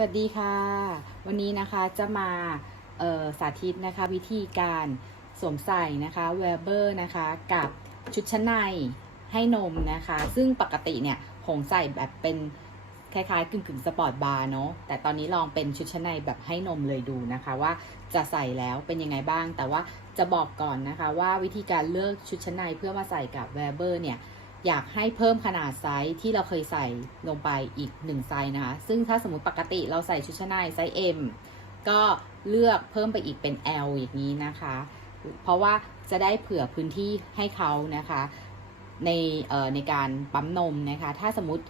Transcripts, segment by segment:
สวัสดีค่ะ วันนี้นะคะจะมาสาธิตนะคะวิธีการสวมใส่นะคะแวร์เบอร์นะคะกับชุดชั้นในให้นมนะคะ ซึ่งปกติเนี่ยหงใส่แบบเป็นคล้ายๆกึ่งกึ่งๆสปอร์ตบาร์เนาะแต่ตอนนี้ลองเป็นชุดชั้นในแบบให้นมเลยดูนะคะว่าจะใส่แล้วเป็นยังไงบ้าง แต่ว่าจะบอกก่อนนะคะว่าวิธีการเลือกชุดชั้นในเพื่อมาใส่กับแวร์เบอร์เนี่ย อยากให้เพิ่มขนาดไซส์ที่เราเคยใส่ลงไปอีก1ไซส์นะคะ ซึ่งถ้าสมมติปกติเราใส่ชุดชั้นในไซส์ M ก็เลือกเพิ่มไปอีกเป็น L อย่างนี้นะคะ เพราะว่าจะได้เผื่อพื้นที่ให้เขานะคะในในการปั๊มนมนะคะ ถ้าสมมติ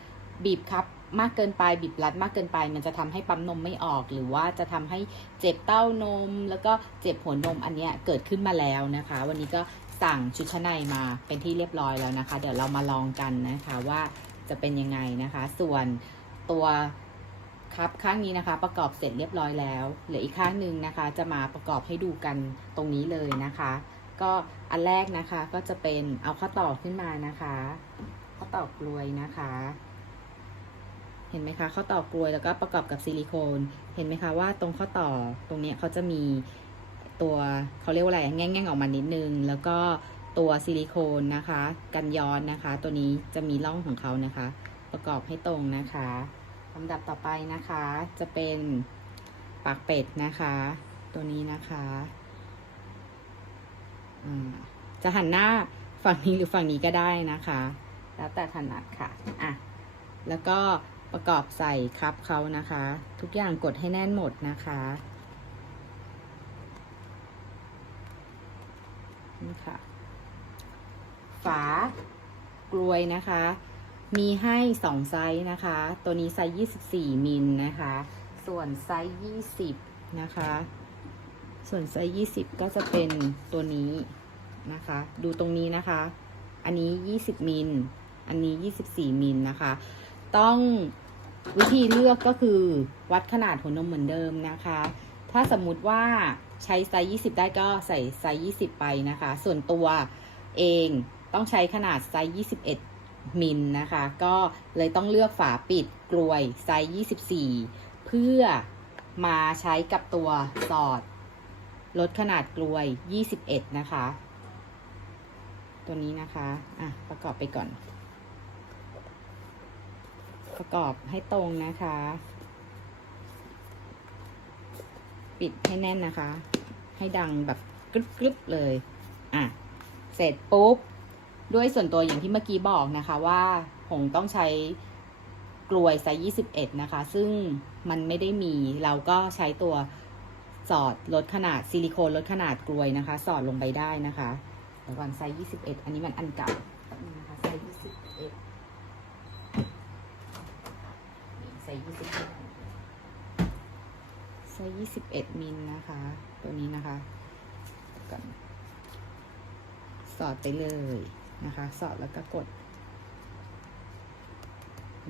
บีบครับมากเกินไปบีบรัดมากเกินไป มันจะทำให้ปั๊มนมไม่ออก หรือว่าจะทำให้เจ็บเต้านม แล้วก็เจ็บหัวนมอันเนี้ยเกิดขึ้นมาแล้วนะคะ วันนี้ก็ สั่งชุดชั้นในมาเป็นที่เรียบร้อยแล้วนะคะ เดี๋ยวเรามาลองกันนะคะว่าจะเป็นยังไงนะคะ ส่วนตัวครับข้างนี้นะคะ ประกอบเสร็จเรียบร้อยแล้วเหลืออีกข้างหนึ่งนะคะ จะมาประกอบให้ดูกันตรงนี้เลยนะคะ ก็อันแรกนะคะก็จะเป็นเอาข้อต่อขึ้นมานะคะข้อต่อกลวยนะคะ เห็นไหมคะข้อต่อกลวยแล้วก็ประกอบกับซิลิโคนเห็นไหมคะว่าตรงข้อต่อตรงนี้เขาจะมี ตัวเขาเรียกว่าอะไรแง่งๆออกมานิดนึง แล้วก็ตัวซิลิโคนนะคะ กันย้อนนะคะ ตัวนี้จะมีร่องของเขานะคะ ประกอบให้ตรงนะคะลำดับต่อไปนะคะ จะเป็นปากเป็ดนะคะ ตัวนี้นะคะอ่าจะหันหน้าฝั่งนี้หรือฝั่งนี้ก็ได้นะคะ แล้วแต่ถนัดค่ะอะ แล้วก็ประกอบใส่ครับเขานะคะ ทุกอย่างกดให้แน่นหมดนะคะ ค่ะ ฝากลวยนะคะ มีให้2ไซส์นะคะ ตัวนี้ไซส์24มิลนะคะ ส่วนไซส์20นะคะ ส่วนไซส์20ก็จะเป็นตัวนี้นะคะ ดูตรงนี้นะคะ อันนี้20มิล อันนี้24มิลนะคะ ต้องวิธีเลือกก็คือวัดขนาดหัวนมเหมือนเดิมนะคะ ถ้าสมมุติว่า ใช้ไซส์20 ได้ก็ใส่ไซส์20 ไปนะคะ ส่วนตัวเองต้องใช้ขนาดไซส์21 มิลนะคะ ก็เลยต้องเลือกฝาปิดกลวยไซส์24 เพื่อมาใช้กับตัวสอดลดขนาดกลวย 21 นะคะ ตัวนี้นะคะ อะ ประกอบไปก่อน ประกอบให้ตรงนะคะ ปิดให้แน่นนะคะ ให้ดังแบบกรึบกรึบเลย อะ เสร็จปุ๊บ ด้วยส่วนตัวอย่างที่เมื่อกี้บอกนะคะว่าผมต้องใช้กลวยไซส์21 นะคะ ซึ่งมันไม่ได้มีเราก็ใช้ตัวสอดลดขนาดซิลิโคนลดขนาดกลวยนะคะ สอดลงไปได้นะคะเดี๋ยวก่อนไซส์21 อันนี้มันอันเก่านะคะไซส์21ไซส์21 ซส์21มิลนะคะ ตัวนี้นะคะก่อนสอดไปเลยนะคะ สอดแล้วก็กด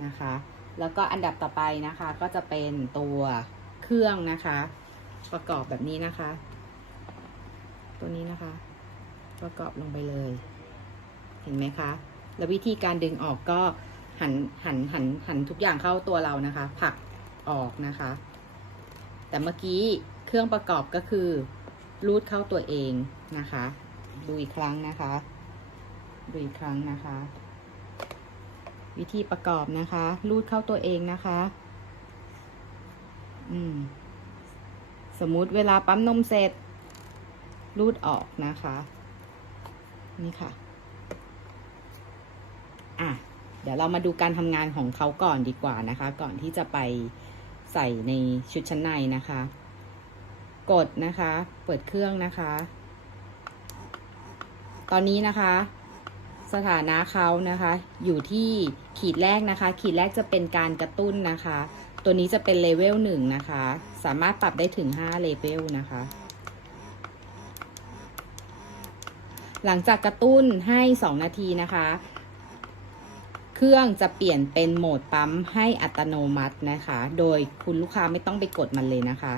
นะคะ แล้วก็อันดับต่อไปนะคะก็จะเป็นตัวเครื่องนะคะ ประกอบแบบนี้นะคะ ตัวนี้นะคะ ประกอบลงไปเลย เห็นไหมคะ แล้ววิธีการดึงออกก็หันหันหันหันทุกอย่างเข้าตัวเรานะคะผลักออกนะคะ แต่เมื่อกี้เครื่องประกอบก็คือ รูดเข้าตัวเองนะคะ ดูอีกครั้งนะคะ ดูอีกครั้งนะคะ วิธีประกอบนะคะ รูดเข้าตัวเองนะคะ อืม สมมุติเวลาปั๊มนมเสร็จ รูดออกนะคะ นี่ค่ะ อะ เดี๋ยวเรามาดูการทำงานของเขาก่อนดีกว่านะคะ ก่อนที่จะไป ใส่ในชุดชั้นในนะคะ กดนะคะ เปิดเครื่องนะคะ ตอนนี้นะคะ สถานะเขานะคะ อยู่ที่ขีดแรกนะคะ ขีดแรกจะเป็นการกระตุ้นนะคะ ตัวนี้จะเป็นเลเวลหนึ่งนะคะ สามารถปรับได้ถึง 5 เลเวลนะคะหลังจากกระตุ้นให้ 2 นาทีนะคะ เครื่องจะเปลี่ยนเป็นโหมดปั๊มให้อัตโนมัตินะคะ โดยคุณลูกค้าไม่ต้องไปกดมันเลยนะคะ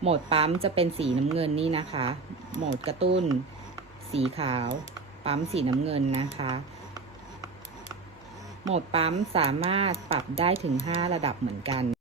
โหมดปั๊มจะเป็นสีน้ำเงินนี่นะคะ โหมดกระตุ้น สีขาว ปั๊มสีน้ำเงินนะคะ โหมดปั๊มสามารถปรับได้ถึง 5 ระดับเหมือนกัน